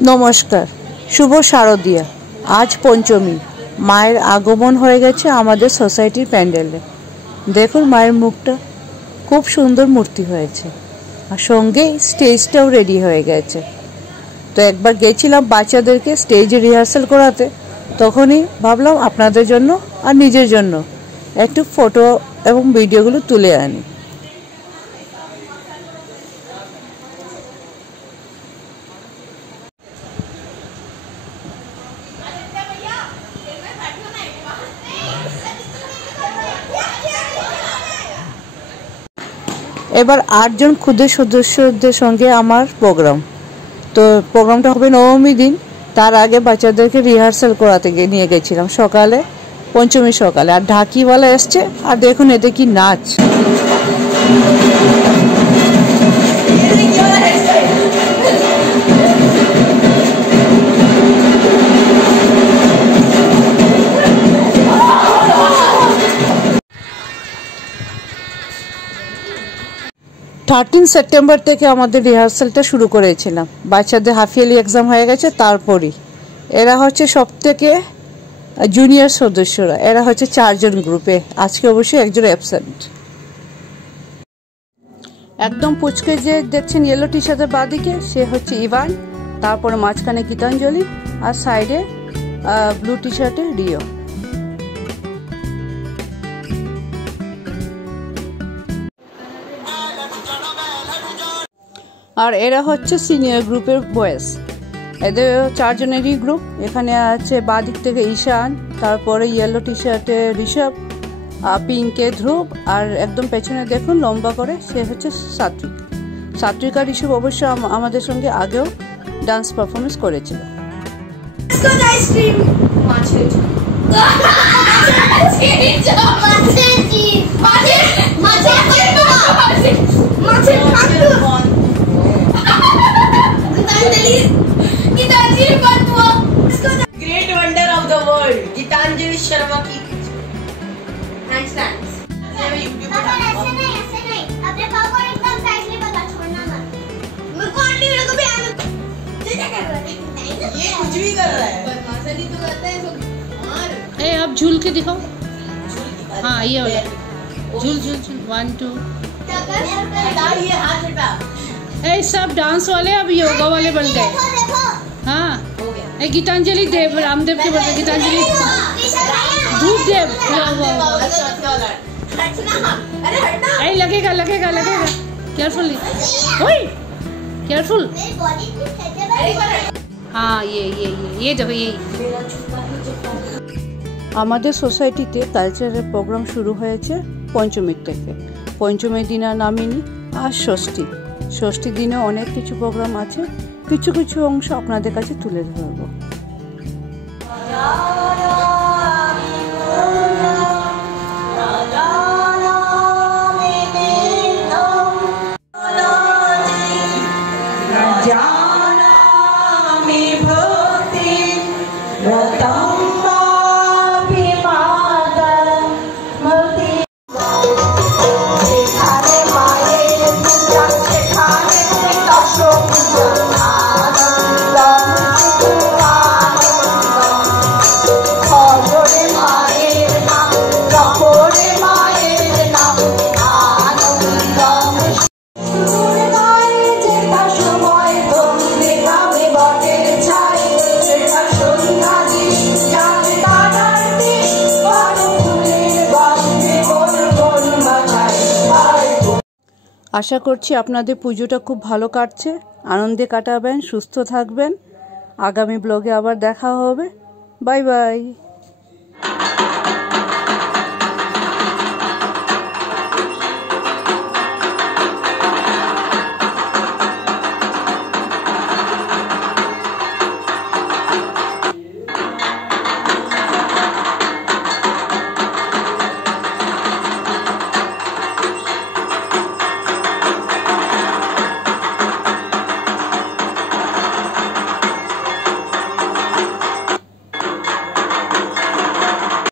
নমস্কার, শুভ শারদিয়া। আজ পঞ্চমী, মায়ের আগমন হয়ে গেছে আমাদের সোসাইটির প্যান্ডেলে। দেখুন মায়ের মুখটা, খুব সুন্দর মূর্তি হয়েছে, আর সঙ্গে স্টেজটাও রেডি হয়ে গেছে। তো একবার গেছিলাম বাচ্চাদেরকে স্টেজে রিহার্সাল করাতে, তখনই ভাবলাম আপনাদের জন্য আর নিজের জন্য একটু ফটো এবং ভিডিওগুলো তুলে আনি। এবার 8 জন ক্ষুদে সদস্যদের সঙ্গে আমার প্রোগ্রাম। তো প্রোগ্রামটা হবে নবমী দিন। তার আগে বাচ্চাদেরকে রিহার্সাল করাতে নিয়ে গেছিলাম সকালে, পঞ্চমী সকালে। আর ঢাকিওয়ালা এসছে, আর দেখুন এতে কি নাচ। সেপ্টেম্বর থেকে আমাদের রিহার্সালটা শুরু করেছিলাম। বাচ্চাদের হাফ ইয়ারলি এক্সাম হয়ে গেছে, তারপরই। এরা হচ্ছে সব থেকে জুনিয়র সদস্যরা, এরা হচ্ছে 4 জন গ্রুপে। আজকে অবশ্যই একজন অ্যাবসেন্ট। একদম পুচকে যে দেখছেন ইয়েলো টি শার্টের বাঁদিকে, সে হচ্ছে ইভান। তারপরে মাঝখানে গীতাঞ্জলি, আর সাইডে ব্লু টি শার্টে রিও। আর এরা হচ্ছে সিনিয়র গ্রুপের বয়েজ। এদের 4 জনেরই গ্রুপ। এখানে আছে বাদিক থেকে ঈশান, তারপরে ইয়েলো টি শার্টে ঋষভ, পিঙ্কে ধ্রুব, আর একদম পেছনে দেখুন লম্বা করে সে হচ্ছে সাত্বিক। সাত্বিক আর ঋষভ অবশ্য আমাদের সঙ্গে আগেও ডান্স পারফরমেন্স করেছিল। Great wonder of the world, Geetanjali Sharma की हैंडस्टैंड्स। ऐसे नहीं, अपने पाव को एकदम टाइटली पकड़, छोड़ना मत। मैं कौन नहीं मेरे को भी आने। ये क्या कर रहा है? ये कुछ भी कर रहा है। बदमाशी नहीं तो करता है इसको। ए अब झूल के दिखाओ। हाँ ये वाला झूल झूल झूल 1 2। हटा ये हाथ हटा। ए सब डांस वाले अब योगा वाले बन गए। हाँ गीतांजलि देव, रामदेव के बोलते गीतांजलि धूप देव। ए लगेगा लगेगा लगेगा, केयरफुली, ओए केयरफुल। हाँ ये देखो ये। আমাদের সোসাইটিতে কালচারাল প্রোগ্রাম শুরু হয়েছে পঞ্চমীর থেকে। পঞ্চমীর দিন আর নামিনি, আর ষষ্ঠী দিনে অনেক কিছু প্রোগ্রাম আছে। কিছু কিছু অংশ আপনাদের কাছে তুলে ধরবো। আশা করছি আপনাদের পুজোটা খুব ভালো কাটছে, আনন্দে কাটাবেন, সুস্থ থাকবেন। আগামী ব্লগে আবার দেখা হবে। Bye bye.